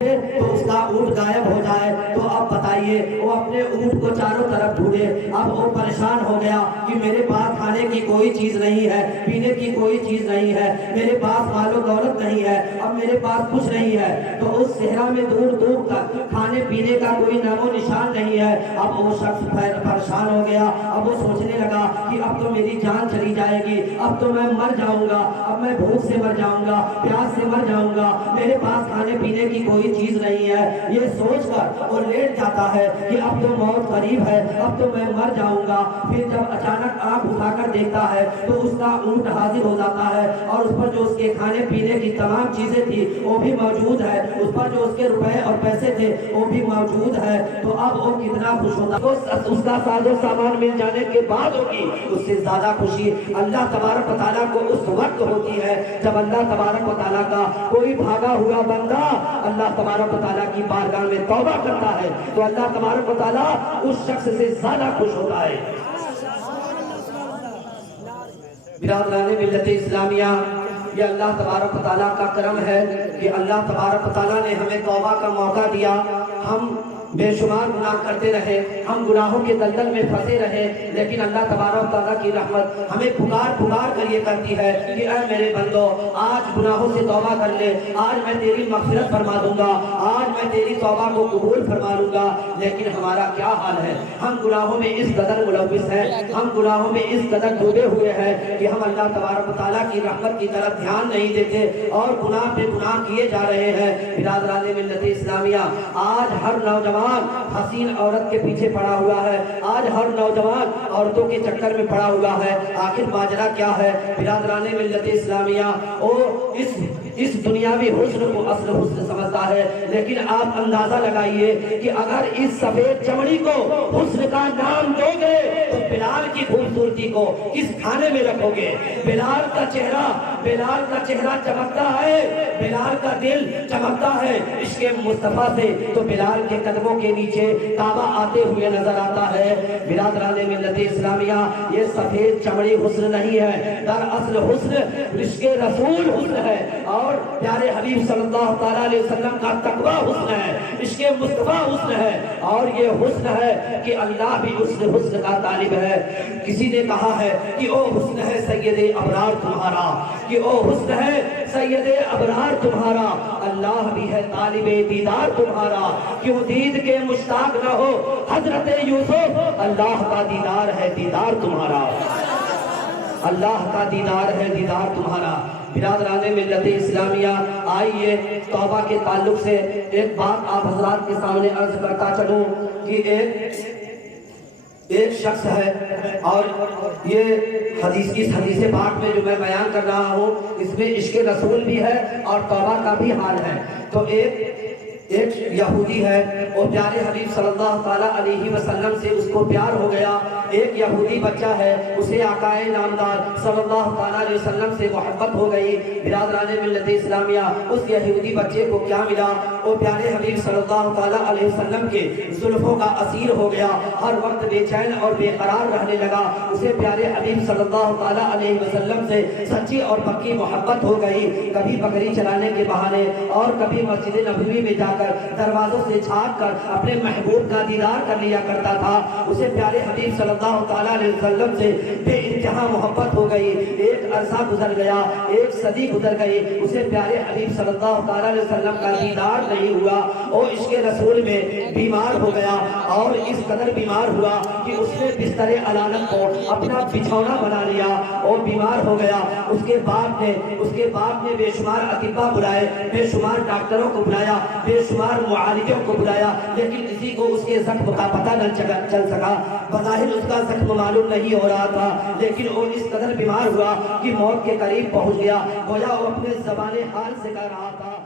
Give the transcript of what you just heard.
تو اس کا اونٹ غائب ہو جائے، تو اب بتائیے وہ اپنے اونٹ کو چاروں طرف ڈھونڈے۔ اب وہ پریشان ہو گیا کہ میرے پاس کھانے کی کوئی چیز نہیں ہے، پینے کی کوئی چیز نہیں ہے، میرے پاس مال و دولت نہیں ہے، اب میرے پاس کچھ نہیں ہے۔ تو اس صحرا میں دور دور تک کھانے پینے کا کوئی نام و نشان نہیں ہے۔ اب وہ شخص پریشان ہو گیا، اب وہ سوچنے لگا کہ اب تو میری جان چلی جائے گی، اب تو میں مر جاؤں گا، اب میں بھوک سے مر جاؤں گا، پیاس سے مر جاؤں گا، میرے پاس کھانے پینے کی کوئی چیز نہیں ہے۔ یہ سوچ کر وہ لیٹ جاتا ہے کہ اب تو موت قریب ہے، اب تو میں مر جاؤں گا۔ پھر جب اچانک آنکھ اٹھا کر دیکھتا ہے تو اس کا اونٹ حاضر ہو جاتا ہے، اور اس پر جو اس کے کھانے پینے کی تمام چیزیں تھی وہ بھی موجود ہے، اس پر جو اس کے روپے اور پیسے تھے وہ بھی موجود ہے۔ تو اب وہ کتنا خوش ہوتا ہے، اس کا ساز و سامان مل جانے کے بعد ہوگی اس سے زیادہ خوشی اللہ تبارک و تعالیٰ کو اس وقت ہوتی ہے جب اللہ تبارک و تعالیٰ کا کوئی بھاگا ہوا بندہ اللہ تبارک و تعالیٰ کی بارگاہ میں توبہ کرتا ہے تو اللہ تبارک و تعالیٰ اس شخص سے زیادہ خوش ہوتا ہے۔ برادران ملت اسلامیہ، یہ اللہ تبارک و تعالیٰ کا کرم ہے کہ اللہ تبارک و تعالیٰ نے ہمیں توبہ کا موقع دیا۔ ہم بے شمار گناہ کرتے رہے، ہم گناہوں کے دلدل میں پھنسے رہے، لیکن اللہ تبارک و تعالیٰ کی رحمت ہمیں پکار پکار کر یہ کرتی ہے کہ اے میرے بندو، آج گناہوں سے توبہ کر لے، آج میں تیری مغفرت فرما دوں گا، آج میں تیری توبہ کو قبول فرما لوں گا۔ لیکن ہمارا کیا حال ہے؟ ہم گناہوں میں اس قدر ملوث ہیں، ہم گناہوں میں اس قدر ڈوبے ہوئے ہیں کہ ہم اللہ تبارک و تعالیٰ کی رحمت کی طرف دھیان نہیں دیتے اور گناہ پہ گناہ کیے جا رہے ہیں۔ برادران ملت اسلامیہ، آج ہر نوجوان حسین عورت کے پیچھے پڑا ہوا ہے، آج ہر نوجوان عورتوں کے چکر میں پڑا ہوا ہے۔ آخر ماجرا کیا ہے؟ برادران ملت اسلامیہ، وہ اس دنیاوی حسن کو اصل حسن سمجھتا ہے، لیکن آپ اندازہ لگائیے کہ اگر اس سفید چمڑی کو حسن کا نام دو گے تو بلال کی خوبصورتی کو کس کھانے میں رکھو گے؟ بلال کا چہرہ چمکتا ہے، بلال کا دل چمکتا ہے عشق مصطفیٰ سے، تو بلال کے قدموں کے نیچے کعبہ آتے ہوئے نظر آتا ہے۔ برادران ملت اسلامیہ، یہ سفید چمڑی حسن نہیں ہے، دراصل حسن عشق رسول حسن ہے، اور پیارے حبیب صلی اللہ تعالیٰ علیہ وسلم کا تقوی حسن ہے، عشق مصطفیٰ حسن ہے، اور یہ حسن ہے کہ اللہ بھی حسن کا طالب ہے۔ کسی نے کہا ہے کہ او حسن ہے سید ابرار تمہارا، کہ او حسن ہے سید ابرار تمہارا، اللہ بھی ہے طالب دیدار تمہارا، کیوں دید کے مشتاق نہ ہو حضرت یوسف، اللہ کا دیدار ہے دیدار تمہارا، اللہ کا دیدار ہے دیدار تمہارا۔ برادران ملت اسلامیہ، آئیے توبہ کے تعلق سے ایک بات آپ حضرات کے سامنے عرض کرتا چلوں کہ ایک شخص ہے، اور یہ حدیث پاک میں جو میں بیان کر رہا ہوں اس میں عشق رسول بھی ہے اور توبہ کا بھی حال ہے۔ تو ایک یہودی ہے، اور پیارے حبیب صلی اللہ تعالیٰ علیہ وسلم سے اس کو پیار ہو گیا۔ ایک یہودی بچہ ہے، اسے آقا نامدار صلی اللہ تعالیٰ علیہ وسلم سے محبت ہو گئی۔ برادران ملت اسلامیہ، اس یہودی بچے کو کیا ملا؟ وہ پیارے حبیب صلی اللہ تعالیٰ علیہ وسلم کے زلفوں کا اسیر ہو گیا، ہر وقت بے چین اور بے قرار رہنے لگا۔ اسے پیارے حبیب صلی اللہ تعالیٰ علیہ وسلم سے سچی اور پکی محبت ہو گئی۔ کبھی بکری چلانے کے بہانے اور کبھی مسجد نبوی میں جا کر دروازوں سے جھانک کر اپنے محبوب کا دیدار کر لیا کرتا تھا۔ اسے پیارے حبیب صلی اللہ تعالیٰ علیہ وسلم سے بے انتہا محبت ہو گئی۔ ایک عرصہ گزر گیا، ایک صدی گزر گئی، اسے پیارے حبیب صلی اللہ تعالیٰ علیہ وسلم کا دیدار نہیں ہوا۔ وہ عشق رسول میں بیمار ہو گیا، اور اس قدر بیمار ہوا کہ اس نے بستر علانت کو اپنا بچھونا بنا لیا، اور بیمار ہو گیا۔ اس کے باپ نے بے شمار اطباء بلائے، بے شمار ڈاکٹروں کو بلایا، بے شمار معالجوں کو بلایا، لیکن کسی کو اس کے زخم کا پتہ نہ چل سکا۔ بظاہر اس کا زخم معلوم نہیں ہو رہا تھا، لیکن وہ اس قدر بیمار ہوا کہ موت کے قریب پہنچ گیا۔ گویا وہ اپنے زبان حال سے کہہ رہا تھا